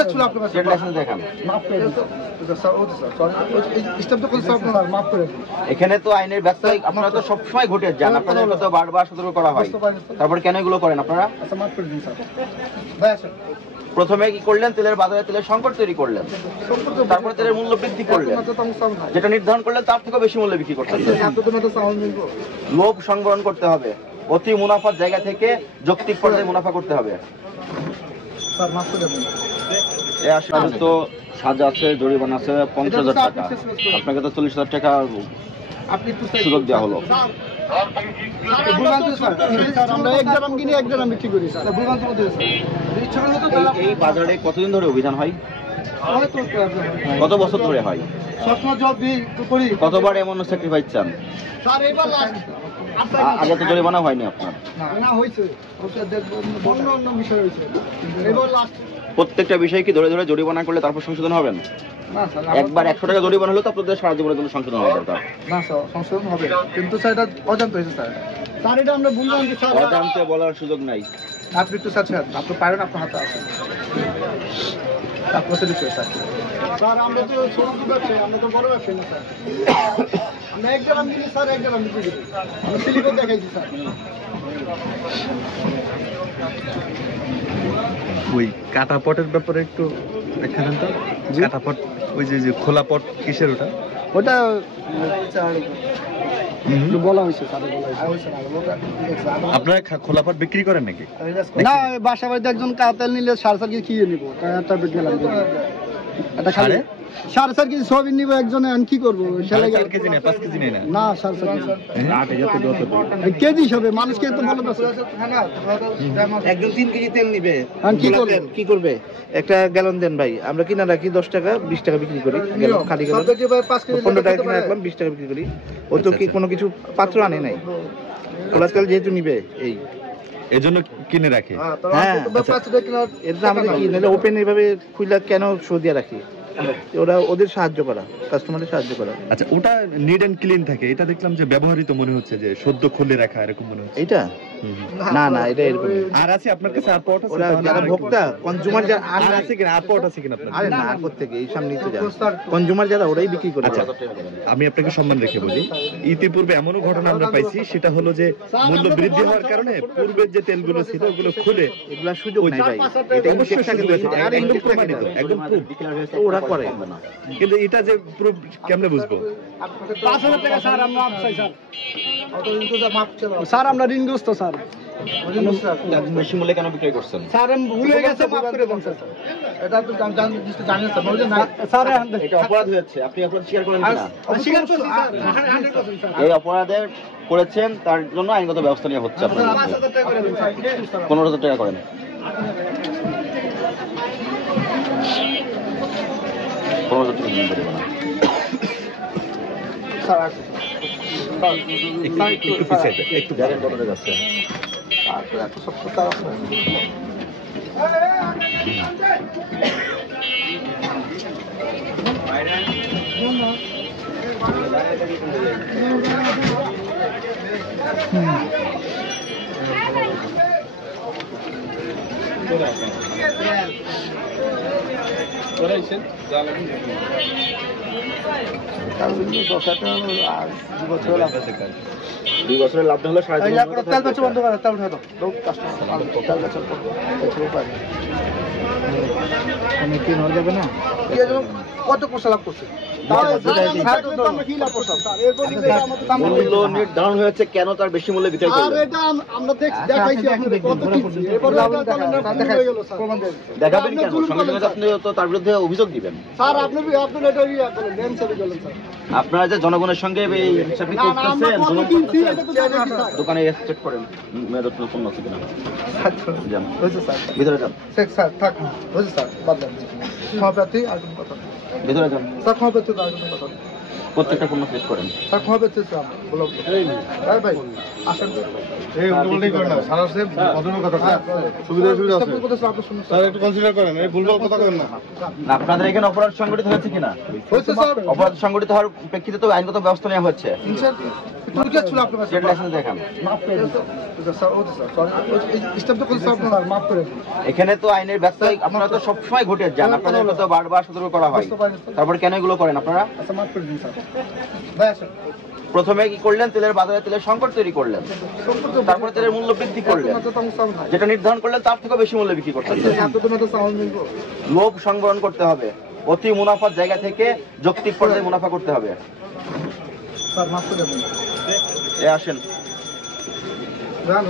Ticket ছিল আপনার কাছে, ট্রেড লাইসেন্স দেখান। মাফ করে দিন sir, okay sir, sorry stop তো করতে স্যার, মাফ করে দিন। এখানে তো আইনের ব্যত্যয় আপনারা তো সবসময় ঘটে যান, আপনাদের তো বারবার সতর্ক করা হয়, তারপরে কেন এগুলো করেন আপনারা? আচ্ছা মাফ করে দিন স্যার। ভাই আসেন। প্রথমে কি করলেন? তেলের বাজারে তেলের সংকট তৈরি করলেন, তারপরে তেলের মূল্য বৃদ্ধি করলেন, যেটা নির্ধারণ করলেন তার থেকে বেশি মূল্যে বিক্রি করতেন। লোভ সংবরণ করতে হবে, অতি মুনাফার জায়গা থেকে যৌক্তিক পর্যায়ে মুনাফা করতে হবে। স্যার মাফ করে দিন। এই আসলে তো সাজা আছে, জরিমানা আছে 50,000 টাকা, আপনাকে তো 40,000 টাকা আপনি একটু সুযোগ দেওয়া হলো। আমরা এক গ্রাম কিনে এক গ্রাম বিক্রি করি স্যার, ভুলভ্রান্তি মধ্যে স্যার। এই বাজারে কতদিন ধরে অভিযান হয়? কত বছর ধরে হয়? সবসময় জব করি। কতবার এমন স্যাক্রিফাইস চান? স্যার এবার লাস্ট। আগে তো জরিমানা হয়নি আপনার? না হয়েছে, অন্য অন্য বিষয় হয়েছে, এবার লাস্ট। প্রত্যেকটা বিষয় কি ধরে ধরে জরিমানা করলে তারপর সংশোধন হবেন? না স্যার, একবার 100 টাকা জরিমানা হলো তো আপনাদের সারা জীবনের জন্য সংশোধন হওয়া দরকার। না স্যার সংশোধন হবে, কিন্তু স্যার এটা অজান্ত হয়েছে স্যার। স্যার এটা আমরা বললাম যে স্যার অজান্তে বলার সুযোগ নাই। আপনি একটু স্যার আপনি পারেন, আপনার হাতে আছে আপনার সাথে স্যার। স্যার আমরা তো ছোট ব্যবসায়ী, আমরা তো বড় ব্যবসায়ী না স্যার। আমরা এক গ্রাম কিনি স্যার, এক গ্রাম বিক্রি করি। আমরা সিলিকন দেখাইছি স্যার। ওই কাটা পটের ব্যাপারে একটু ব্যাখ্যা দেন তো। কাটা পট ওই যে খোলা পট কিসের ওটা? ওটা বলা হয়েছে স্যার, আপনারা খোলা পট বিক্রি করেন নাকি? না বাসা বাড়িতে একজন কাতাল নিলে 4.5 কেজি কিনে নিবো, একটা গেলাম এটা খালি 4.5 কেজি সবই নিবো একজনে, আমি কি করবো? 4 কেজি না 5 কেজি নেই না? না 4.5 কেজি হবে, মানুষকে তো বলো একজন 3 কেজি তেল নিবে, কি করবে? কি করবে? একটা গ্যালন দেন ভাই, আমরা কিনা রাখি 10 টাকা, 20 টাকা বিক্রি করি গ্যালন, খালি গ্যালন 15 টাকা কিনা রাখলাম, 20 টাকা বিক্রি করি। ও তো কি কোনো কিছু পাত্র আনে নাই, খোলা তেল যেহেতু নিবে এই এজন্য কিনে রাখে। হ্যাঁ এটা আমাদের কি নাহলে ওপেন এইভাবে খুইলা কেন শো দিয়ে রাখি? ওরা ওদের সাহায্য করা, কাস্টমারের সাহায্য করা। আচ্ছা ওটা নিট এন্ড ক্লিন থাকে, এটা দেখলাম যে ব্যবহৃত মনে হচ্ছে, যে সদ্য খুলে রাখা এরকম মনে হচ্ছে। এটা না না এটা এরকম। আর আছে আপনার কাছে আর পট আছে? ওরা যারা ভোক্তা কনজিউমার যারা আর আছে কিনা? আর পট আছে কিনা আপনার? আরে না, আর থেকে এই সামনে নিতে যান কনজিউমার যারা ওরাই বিক্রি করে। আচ্ছা আমি আপনাকে সম্মান রেখে বলি, ইতিপূর্বে এমনও ঘটনা আমরা পাইছি, সেটা হলো যে মূল্য বৃদ্ধি হওয়ার কারণে পূর্বের যে তেলগুলো ছিল ওগুলো খুলে এগুলা সুযোগ নাই ভাই, এটা অবশ্যই থাকে আর একদম প্রমাণিত, একদম প্রুফ। ওরা করে কিন্তু এটা যে প্রুফ কেমনে বুঝবো? 5,000 টাকা স্যার আমরা চাই স্যার। স্যার আমরা ঋণগ্রস্ত স্যার। বেশি মূল্যে কেন বিক্রি করছেন? স্যার ভুলে গেছে, মাফ করে দেন স্যার। এটা তো জানেন স্যার, বলছেন না স্যার এটা অপরাধ হয়েছে, আপনি অপরাধ স্বীকার করেন কিনা? স্বীকার করছি স্যার, 100% স্যার। এই অপরাধে করেছেন তার জন্য আইনগত ব্যবস্থা নেওয়া হচ্ছে আপনার। 5,000 টাকা করে দেন স্যার। 15,000 টাকা করেন। 15,000 টাকা দিন করে না। স্যার আছে একটু পিছিয়ে যান, একটু দেখেন কত টাকা যাচ্ছে। তারপরে এত সব কথা আছে। দুই বছরের লাভ হলো 3.5 তেল বেচা বন্ধ করে, তেল উঠে দাও, কাস্টমার তেল বেচা কি হয়ে যাবে না? কত পয়সা লাভ করছে? মূল্য নির্ধারণ হয়েছে কেন তার বেশি মূল্যে বিক্রি করলেন? দেখাবেন কেন? সঙ্গে সঙ্গে আপনি তো তার বিরুদ্ধে অভিযোগ দিবেন। আপনারা যে জনগণের সঙ্গে এই হিসাবটি করতেছেন, দোকানে চেক করেন মেয়াদোত্তীর্ণ পণ্য আছে কিনা। যান ভিতরে যান, স্যার থাক হয়েছে স্যার, বাদ দেন। সমাপ্তি আর কোনো কথা ভিতরে যান। স্যার, সমাপ্তি আর কোনো কথা প্রত্যেকটা পণ্য শেষ করেন। স্যার কবে চেষ্টা বলো ভাই আসেন এই উল্টোপাল্টাই করেন না সারা সে কতগুলো কথা স্যার সুবিধা আছে স্যার একটু কনসিডার করেন এই ভুলভাল কথা করেন না। না, আপনাদের এখানে অপরাধ সংগঠিত হয়েছে কিনা? হয়েছে স্যার অপরাধ সংগঠিত হওয়ার প্রেক্ষিতে তো আইনগত ব্যবস্থা নেওয়া হচ্ছে। ইনশাআল্লাহ তুমি কি ছিল আপনার কাছে স্টেট লাইসেন্স দেখান। মাফ করে দিন sir okay sir sorry step তো করে স্যার মাফ করে দিন। এখানে তো আইনের ব্যত্যয় আপনারা তো সবসময় ঘটে যান, আপনাদের তো বারবার সতর্ক করা হয়, তারপর কেন এগুলো করেন আপনারা? আচ্ছা মাফ করে দিন স্যার ভাই আসেন। প্রথমে কি করলেন? তেলের বাজারে তেলের সংকট তৈরি করলেন, তারপরে তেলের মূল্য বৃদ্ধি করলেন, যেটা নির্ধারণ করলেন তার থেকেও বেশি মূল্যে বিক্রি করতেন। লোভ সংবরণ করতে হবে, অতি মুনাফার জায়গা থেকে যৌক্তিক পর্যায়ে মুনাফা করতে হবে। স্যার মাফ করে দিন এ আসেন। জান